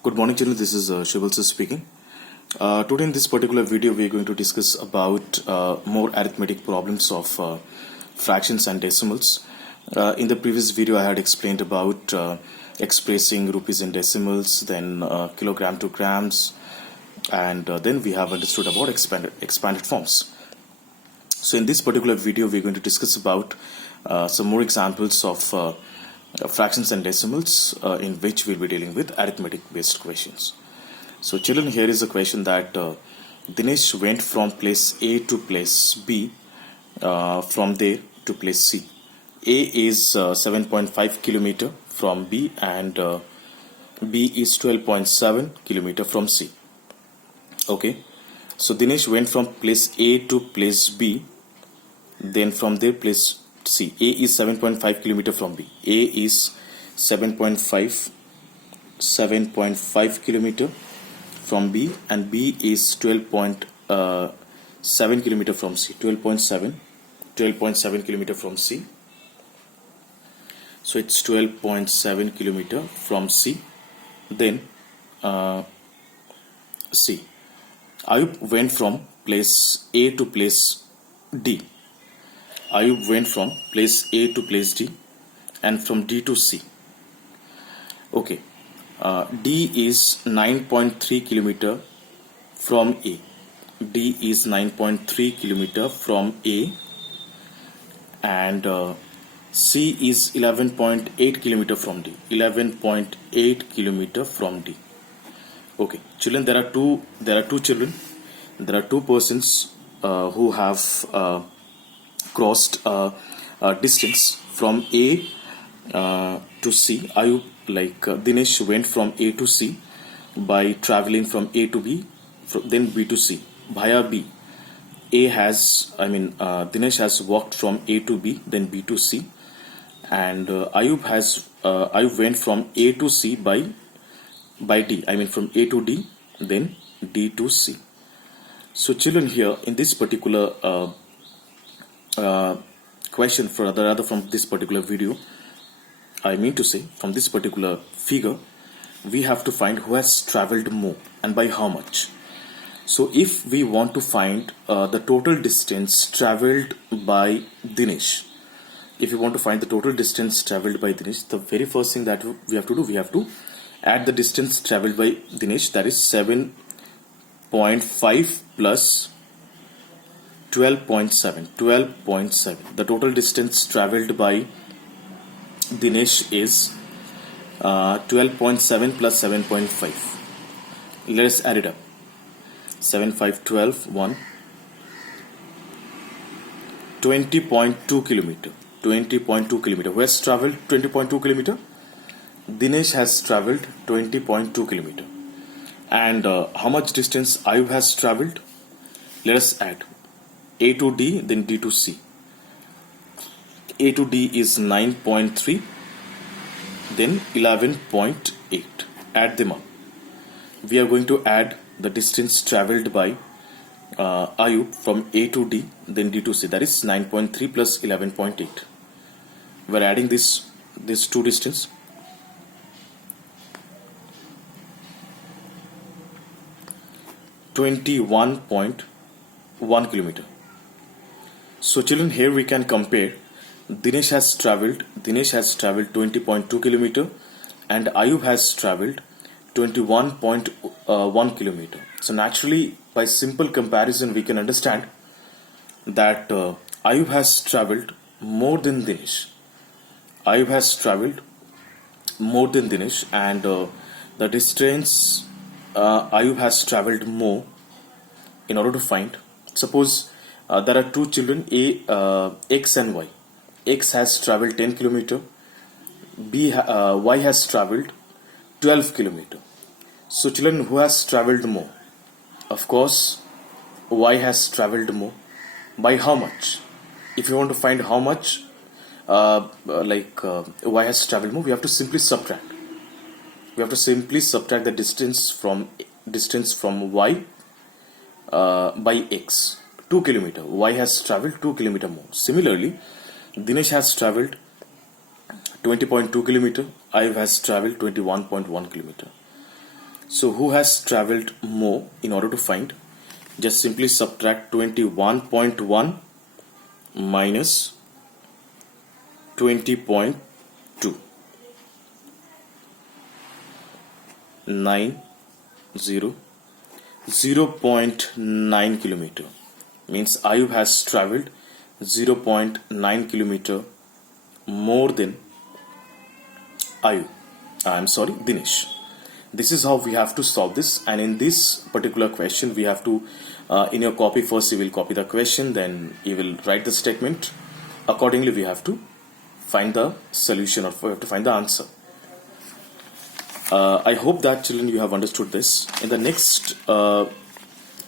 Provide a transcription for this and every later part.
Good morning, children. This is Shival sir speaking. Today in this particular video, we are going to discuss about more arithmetic problems of fractions and decimals. In the previous video, I had explained about expressing rupees in decimals, then kilogram to grams, and then we have understood about expanded forms. So in this particular video, we are going to discuss about some more examples of fractions and decimals in which we'll be dealing with arithmetic based questions. So children, here is a question that Dinesh went from place A to place B, from there to place C. A is 7.5 kilometer from B and B is 12.7 kilometer from C. Okay, so Dinesh went from place A to place B, then from there place C. A is 7.5 kilometer from B. A is 7.5 kilometer from B and B is 12.7 kilometer from C. 12.7 kilometer from C. So it's 12.7 kilometer from C. Then C. Ayub went from place A to place D. Ayub went from place A to place D and from D to C. Okay, D is 9.3 kilometer from A. D is 9.3 kilometer from A and C is 11.8 kilometer from D. 11.8 kilometer from D. Okay, children, there are two children. There are two persons who have crossed distance from A to C. Ayub, Dinesh went from A to C by traveling from A to B, then B to C via B. Dinesh has walked from A to B, then B to C, and Ayub went from A to C by D. From A to D, then D to C. So children, here in this particular question, rather from this particular video, from this particular figure, we have to find who has traveled more and by how much. So if we want to find the total distance traveled by Dinesh, the very first thing that we have to do, we have to add the distance traveled by Dinesh, that is 7.5 plus 12.7. The total distance traveled by Dinesh is 12.7 plus 7.5. Let us add it up. 7, 5, 12, 1. 20.2 kilometer. 20.2 kilometer. Who has traveled 20.2 kilometer? Dinesh has traveled 20.2 kilometer. And how much distance Ayub has traveled? Let us add. A to D, then D to C. A to D is 9.3, then 11.8. Add them up. We are going to add the distance traveled by Ayub from A to D, then D to C. That is 9.3 plus 11.8. We are adding this two distance. 21.1 kilometer. So children, here we can compare. Dinesh has traveled 20.2 kilometer and Ayub has traveled 21.1 kilometer. So naturally, by simple comparison, we can understand that Ayub has traveled more than Dinesh. And the distance Ayub has traveled more. In order to find, suppose there are two children, X and Y. X has traveled 10 kilometer. Y has traveled 12 kilometer. So children, who has traveled more? Of course, Y has traveled more. By how much? If you want to find how much Y has traveled more, we have to simply subtract. The distance from Y by X. 2 kilometer. Y has traveled 2 kilometer more. Similarly, Dinesh has traveled 20.2 kilometer. Ayub has traveled 21.1 kilometer. So who has traveled more? In order to find, just simply subtract 21.1 minus 20.2. 0.9 kilometer means Ayub has traveled 0.9 kilometer more than Dinesh. This is how we have to solve this, and in this particular question we have to in your copy, first you will copy the question, then you will write the statement. Accordingly we have to find the solution, or we have to find the answer. I hope that children you have understood this. In the next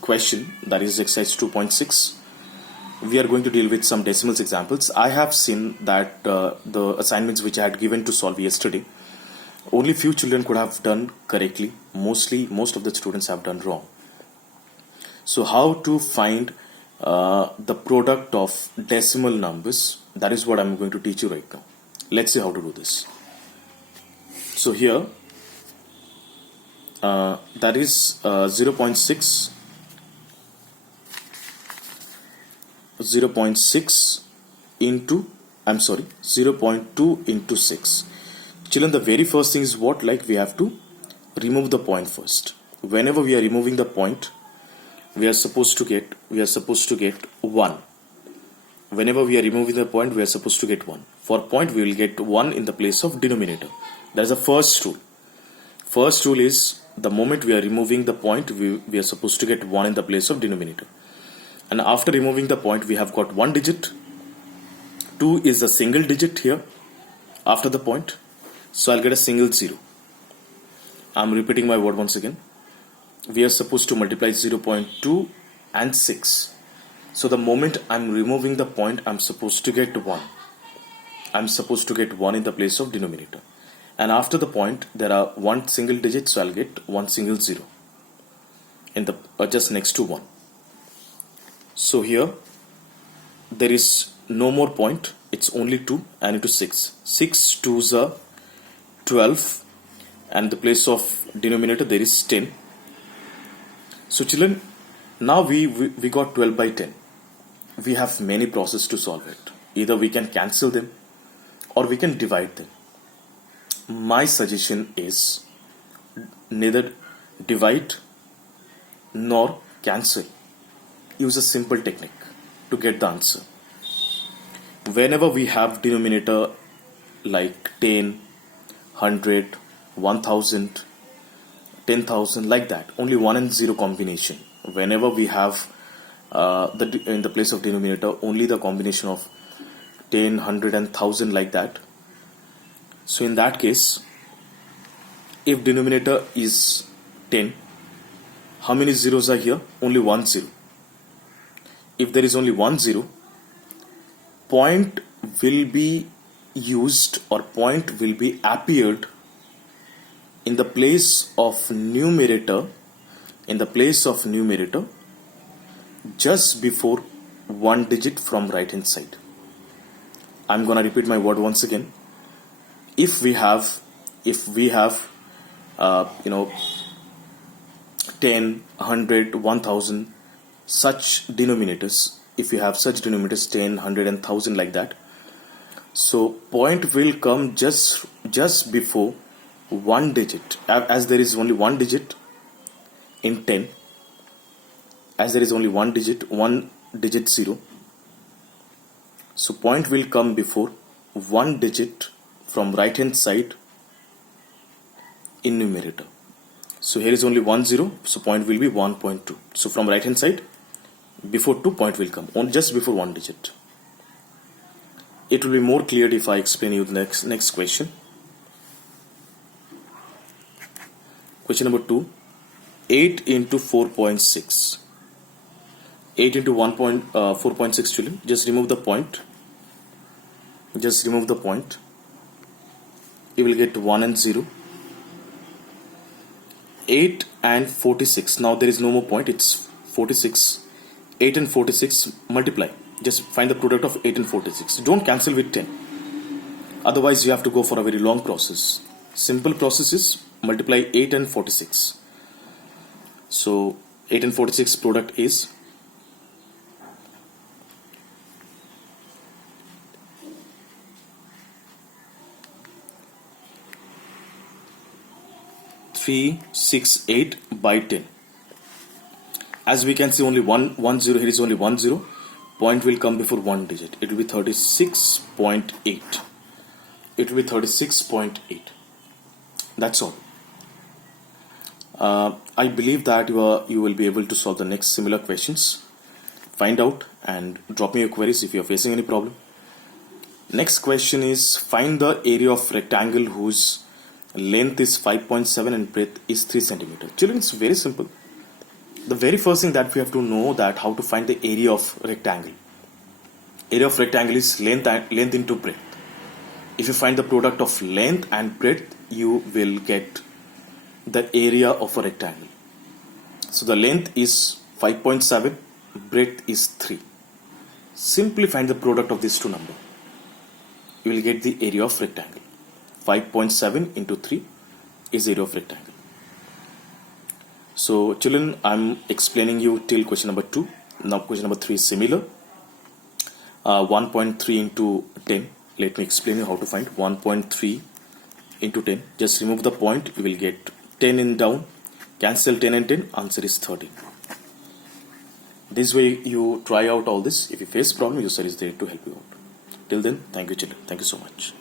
question, that is exercise 2.6, we are going to deal with some decimals examples. I have seen that the assignments which I had given to solve yesterday, only few children could have done correctly. Most of the students have done wrong. So how to find the product of decimal numbers, that is what I'm going to teach you right now. Let's see how to do this. So here that is 0.6 into 0.2 into 6. Children, the very first thing is what? Like, we have to remove the point first. Whenever we are removing the point, we are supposed to get 1. Whenever we are removing the point, we are supposed to get 1. For point, we will get 1 in the place of denominator. That is the first rule. First rule is, the moment we are removing the point, we are supposed to get 1 in the place of denominator. And after removing the point, we have got 1 digit. 2 is a single digit here after the point. So I'll get a single 0. I'm repeating my word once again. We are supposed to multiply 0.2 and 6. So the moment I'm removing the point, I'm supposed to get 1. I'm supposed to get 1 in the place of denominator. And after the point, there are 1 single digit, so I'll get 1 single 0 in the just next to 1. So here there is no more point, it's only 2 and into 6. 6 2s are 12, and the place of denominator there is 10. So children, now we got 12 by 10. We have many processes to solve it. Either we can cancel them or we can divide them. My suggestion is neither divide nor cancel. Use a simple technique to get the answer. Whenever we have denominator like 10, 100, 1000, 10,000, like that, only 1 and 0 combination. Whenever we have in the place of denominator only the combination of 10, 100 and 1000, like that. So in that case, if denominator is 10, how many zeros are here? Only 1 0. If there is only 1 0, point will be used, or point will be appeared in the place of numerator, just before 1 digit from right hand side. I'm gonna repeat my word once again. If we have 10, 100, 1000, such denominators, if you have such denominators 10, 100 and 1000, like that, so point will come just before 1 digit, as there is only 1 digit in 10, as there is only 1 digit 0. So point will come before 1 digit from right hand side in numerator. So here is only 1 0, so point will be 1.2. So from right hand side, before 2, point will come on just before 1 digit. It will be more clear if I explain you the next question. Question number 2. 8 into 4.6. 8 into 4.6, children. Just remove the point. You will get 1 and 0. 8 and 46. Now there is no more point. It's 46. 8 and 46 multiply. Just find the product of 8 and 46. Don't cancel with 10. Otherwise you have to go for a very long process. Simple process is multiply 8 and 46. So 8 and 46 product is 368 by 10. As we can see, only one zero here is only 1 0. Point will come before one digit. It will be 36.8. It will be 36.8. That's all. I believe that you will be able to solve the next similar questions. Find out and drop me your queries if you are facing any problem. Next question is, find the area of rectangle whose length is 5.7 and breadth is 3 centimeter. Children, it's very simple. The very first thing that we have to know that how to find the area of rectangle. Area of rectangle is length into breadth. If you find the product of length and breadth, you will get the area of a rectangle. So the length is 5.7, breadth is 3. Simply find the product of these two numbers. You will get the area of rectangle. 5.7 into 3 is area of rectangle. So children, I'm explaining you till question number 2. Now question number 3 is similar. 1.3 into 10. Let me explain you how to find 1.3 into 10. Just remove the point. You will get 10 in down. Cancel 10 and 10. Answer is 13. This way you try out all this. If you face problem, your sir is there to help you out. Till then, thank you children. Thank you so much.